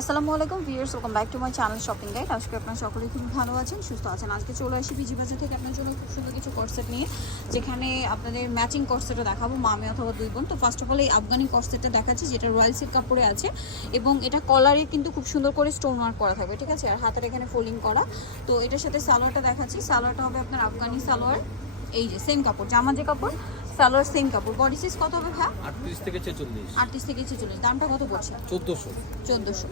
আসসালামু আলাইকুম viewers, welcome back to my channel shopping guide. আজকে আপনারা সকলেই খুব ভালো আছেন, সুস্থ আছেন। আজকে চলে আসি বিজি বাজার থেকে আপনার জন্য খুব সুন্দর কিছু কর্সেট নিয়ে, যেখানে আপনাদের ম্যাচিং কর্সেটও দেখাবো, মামে অথবা দুই বোন। তো ফার্স্ট অফ অল এই আফগানি কর্সেটটা দেখাচ্ছি, যেটা রয়্যাল সিল্ক কাপড়ে আছে, এবং এটা কলারে কিন্তু খুব সুন্দর করে স্টোন ওয়ার্ক করা থাকবে, ঠিক আছে? আর হাতের এখানে ফোলিং করা। তো এটার সাথে সালোয়ারটা দেখাচ্ছি, সালোয়ারটা হবে আপনার আফগানি সালোয়ার। এই যে সেম কাপড় জামা যে কাপড়। সালোয়ার সেম কাপড় বডি সাইজ কত হবে হ্যাঁ আটত্রিশ থেকে ছেচল্লিশ। আটত্রিশ থেকে ছেচল্লিশ। দামটা কত পড়ছে? চোদ্দোশো। চোদ্দোশো।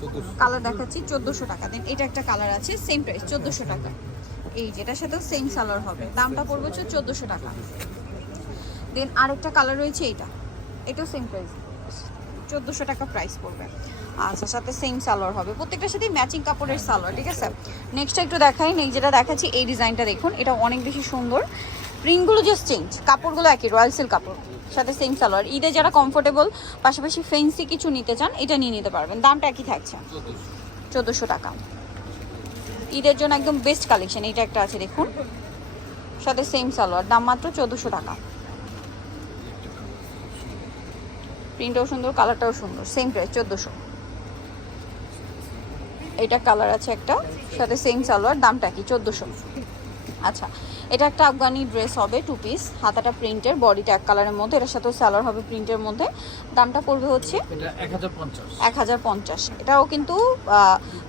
চোদ্দোশো। কালার দেখাচ্ছি চোদ্দোশো টাকা। দেন এটা একটা কালার আছে সেম প্রাইস চোদ্দোশো টাকা। এই যেটার সাথেও সেম সালোয়ার হবে। দামটা পড়বে হচ্ছে চোদ্দোশো টাকা। দেন আরেকটা কালার রয়েছে এইটা। এটাও সেম প্রাইস চোদ্দোশো টাকা প্রাইস পড়বে। আচ্ছা সাথে সেম সালোয়ার হবে। প্রত্যেকটার সাথে ম্যাচিং কাপড়ের সালোয়ার ঠিক আছে? নেক্সট একটু দেখাই। নেই যেটা দেখাচ্ছি এই ডিজাইনটা দেখুন। এটা অনেক বেশি সুন্দর। প্রিন্টগুলো জাস্ট চেঞ্জ কাপড়গুলো একই রয়্যাল সিল্ক কাপড়, সাথে সেম সালোয়ার। ঈদে যারা কমফোর্টেবল পাশাপাশি ফেন্সি কিছু নিতে চান, এটা নিয়ে নিতে পারবেন। দামটা একই থাকছে। চোদ্দোশো টাকা। ঈদের জন্য একদম বেস্ট কালেকশন এটা একটা আছে, দেখুন। সাথে সেম সালোয়ার, দাম মাত্র চোদ্দোশো টাকা। প্রিন্টটাও সুন্দর কালারটাও সুন্দর সেম প্রাইস চোদ্দোশো। এটা কালার আছে একটা, সাথে সেম সালোয়ার, দামটা কি চোদ্দোশো। আচ্ছা এটা একটা আফগানি ড্রেস হবে টু পিস হাতাটা প্রিন্টের বডিটা এক কালারের মধ্যে। এটার সাথেও সালোয়ার হবে প্রিন্টের মধ্যে। দামটা পড়বে হচ্ছে এটা এক হাজার পঞ্চাশ। এটাও কিন্তু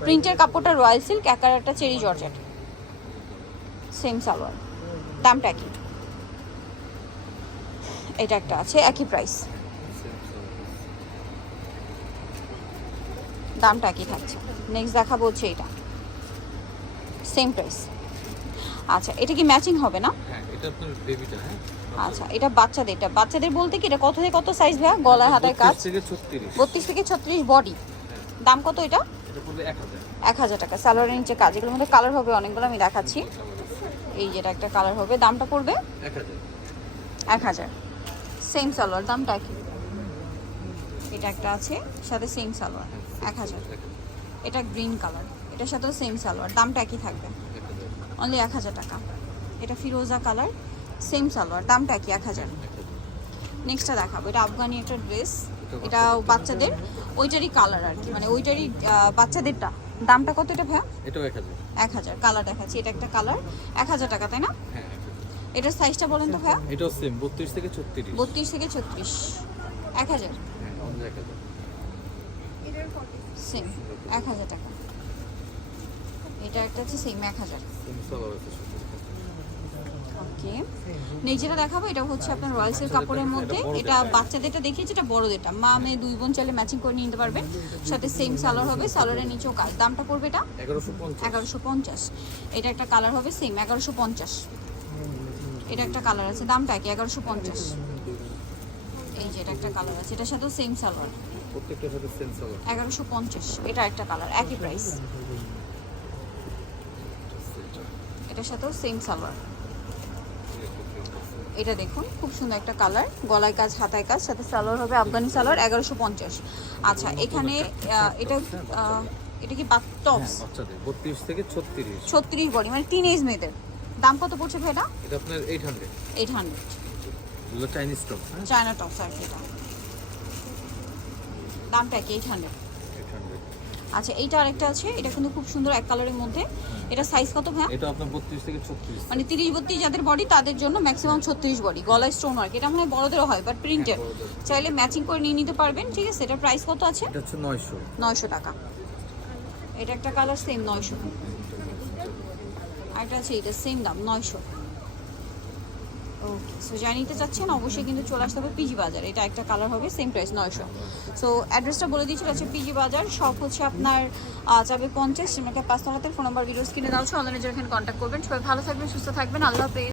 প্রিন্টের কাপড়টা রয়্যাল সিল্ক একটা চেরি জর্জেট সেম সালোয়ার দামটা কি এটা একটা আছে একই প্রাইস দামটা একই থাকছে। নেক্সট দেখাবো হচ্ছে এটা। সেম প্রাইস আচ্ছা এটা কি ম্যাচিং হবে না? হ্যাঁ এটা আপনার বেবিটা হ্যাঁ? আচ্ছা এটা বাচ্চাদের এটা বাচ্চাদের বলতে কি এটা কত থেকে কত সাইজ ভাইয়া? গলায় হাতায় কাজ? 32 থেকে ছত্রিশ। বত্রিশ থেকে ছত্রিশ বডি দাম কত এটা? এটা পড়বে এক হাজার। টাকা। স্যালোয়ারের নিচে কাজ। এগুলোর মধ্যে কালার হবে অনেকগুলো আমি দেখাচ্ছি। এই যেটা একটা কালার হবে। দামটা পড়বে? এক হাজার। সেম সালোয়ার দামটা কি এটা একটা আছে সাথে সেম সালোয়ার এক হাজার। এটা গ্রিন কালার এটার সাথেও সেম সালোয়ার দামটা একই থাকবে। অনলি এক হাজার টাকা। এটা ফিরোজা কালার সেম সালোয়ার দামটা কি এক হাজার? নেক্সটটা দেখাবো। এটা আফগানি একটা ড্রেস এটা বাচ্চাদের ওইটারই কালার আর কি মানে ওইটারই বাচ্চাদেরটা। দামটা কত এটা ভাইয়া? এটাও এক হাজার। এক হাজার কালার দেখাচ্ছি এটা একটা কালার এক হাজার টাকা তাই না? হ্যাঁ। এটার সাইজটা বলেন তো ভাইয়া? এটাও সেম বত্রিশ থেকে ছত্রিশ। বত্রিশ থেকে ছত্রিশ। এক হাজার? হ্যাঁ এক হাজার। সেম এক হাজার টাকা। এটা একটা হচ্ছে সেম এক হাজার। ওকে নিজেরা দেখাবো এটা হচ্ছে আপনার রয়্যাল সিল্ক কাপড়ের মধ্যে। এটা বাচ্চাদেরটা দেখিয়েছি এটা বড়দেরটা মা মেয়ে দুই বোন চাইলে ম্যাচিং করে নিতে পারবেন সাথে সেম সালোয়ার হবে সালোয়ারের নিচেও কাজ। দামটা পড়বে এটা? এগারোশো পঞ্চাশ। এটা একটা কালার হবে সেম এগারোশো পঞ্চাশ। এটা একটা কালার আছে দামটা কি এগারোশো পঞ্চাশ। এই যে এটা একটা কালার আছে এটার সাথেও সেম সালোয়ার প্রত্যেকটার সাথে সেম সালোয়ার এগারোশো পঞ্চাশ এটা একটা কালার একই প্রাইস এটার সাথেও সেম সালোয়ার এটা দেখুন খুব সুন্দর একটা কালার গলায় কাজ হাতায় কাজ সাথে সালোয়ার হবে আফগানি সালোয়ার এগারোশো পঞ্চাশ। আচ্ছা এখানে এটা এটা কি টপস বত্রিশ থেকে ছত্রিশ। ছত্রিশ বডি মানে টিন এজ মেয়েদের। দাম কত পড়ছে ভাইটা এটা? আপনার eight hundred eight hundred Chinese top হ্যাঁ? চায়না টপস আর এটা। দামটা কি এইট হান্ড্রেড আচ্ছা এইটা আরেকটা আছে। এটা কিন্তু খুব সুন্দর এক কালারের মধ্যে। এটা সাইজ কত ভাই এটা আপনার বত্রিশ থেকে ছত্রিশ। মানে তিরিশ বত্রিশ যাদের বডি তাদের জন্য ম্যাক্সিমাম ছত্রিশ বডি গলায় স্টোন ওয়ার্ক এটা মানে হয় বড়দেরও হয় বাট প্রিন্টেড হ্যাঁ, চাইলে ম্যাচিং করে নিয়ে নিতে পারবেন ঠিক আছে? এটার প্রাইস কত আছে? এটা হচ্ছে নয়শো। নয়শো টাকা। এটা একটা কালার সেম নয়শো। আর এটা আছে এটা সেম দাম নয়শো। ওকে সো যা নিতে চাচ্ছেন, অবশ্যই কিন্তু চলে আসতে হবে পিজি বাজার এটা একটা কালার হবে সেম প্রাইস নয়শো। সো অ্যাড্রেসটা বলে দিয়েছি হচ্ছে পিজি বাজার সব হচ্ছে আপনার যাবে পঞ্চাশ সিমটাকে পাঁচ ফোন নাম্বার ভিডিও কিনে দাও অনলাইনে অনলাইনে যেখানে কন্ট্যাক্ট করবেন। সবাই ভালো থাকবেন, সুস্থ থাকবেন। আল্লাহ হাফেজ।